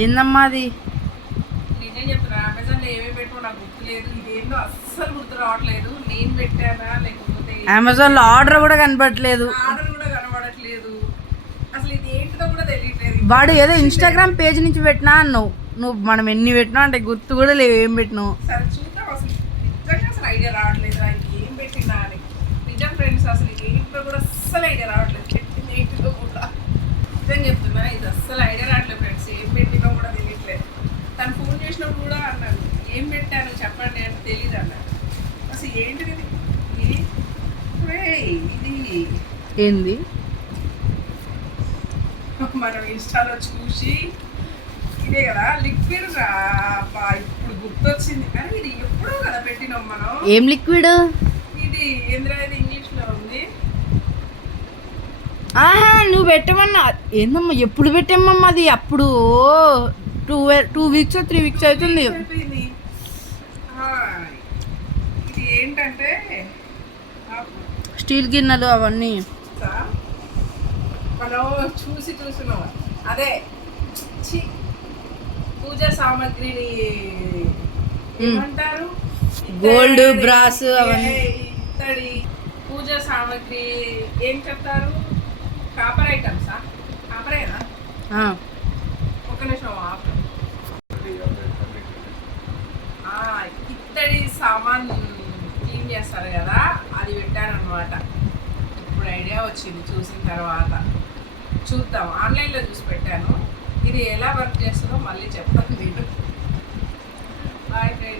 ఏందమ్మా అది? నేనేం చెప్తున్నా, అమెజాన్లో ఏమేమి పెట్టో నాకు గుర్తులేదు. ఇదేందో అస్సలు గుర్తు రావట్లేదు. నేను పెట్టానా లేకపోతే అమెజాన్లో ఆర్డర్ కూడా కనపడట్లేదు, ఆర్డర్ కూడా కనబడట్లేదు. అసలు ఇది ఏంటిదో కూడా తెలియట్లేదు. వాడు ఏదో ఇన్స్టాగ్రామ్ పేజ్ నుంచి పెట్టినా అన్నావు. నువ్వు మనం ఎన్ని పెట్టినా అంటే గుర్తు కూడా లేవు ఏం పెట్టినావు. సరే చూద్దాం. అసలు నిజంగా అసలు ఐడియా రావట్లేదు ఏం పెట్టిందా అని. నిజం ఫ్రెండ్స్, అసలు ఏంటో కూడా అస్సలు ఐడియా రావట్లేదు. పెట్టింది ఏంటిదో కూడా నిజం చెప్తున్నా, ఇది అస్సలు ఐడియా రావట్లేదు ఫ్రెండ్స్. ఏం పెట్టినో కూడా తెలియట్లేదు. తను ఫోన్ చేసినప్పుడు కూడా అన్నాను, ఏం పెట్టాను చెప్పండి అంటే తెలియదు అన్నాడు. అసలు ఏంటిది ఇది? ఇది ఏంది? మనం ఇన్స్టాలో చూసి ఇదే కదా లిక్విడ్ రా. ఇప్పుడు గుర్తొచ్చింది. కానీ ఇది ఎప్పుడో కదా పెట్టినాం మనం. ఏం లిక్విడ్? ఇది ఏంద్రా, ఇది ఇంగ్లీష్లో ఉంది. ఆహా, నువ్వు పెట్టమన్నా. ఏందమ్మా ఎప్పుడు పెట్టామమ్మా అది? అప్పుడు 2 వీక్స్ 3 వీక్స్ అవుతుంది. అయిపోయింది. ఇది ఏంటంటే స్టీల్ గిన్నెలు అవన్నీ మనం చూస్తున్నాం. అదే పూజా సామాగ్రిని ఏమంటారు? గోల్డ్, బ్రాస్ అవన్నీ. ఇత్తడి పూజా సామాగ్రి ఏం చెప్తారు? కాపర్ ఐటమ్సా? కాపరేనా? ఒక నిమిషం ఆపు. ఇత్తడి సామాన్ క్లీన్ చేస్తారు కదా, అది పెట్టానమాట. ఇప్పుడు ఐడియా వచ్చింది చూసిన తర్వాత. చూద్దాం, ఆన్లైన్లో చూసి పెట్టాను. ఇది ఎలా వర్క్ చేస్తుందో మళ్ళీ చెప్తాను నేను. Bye friends.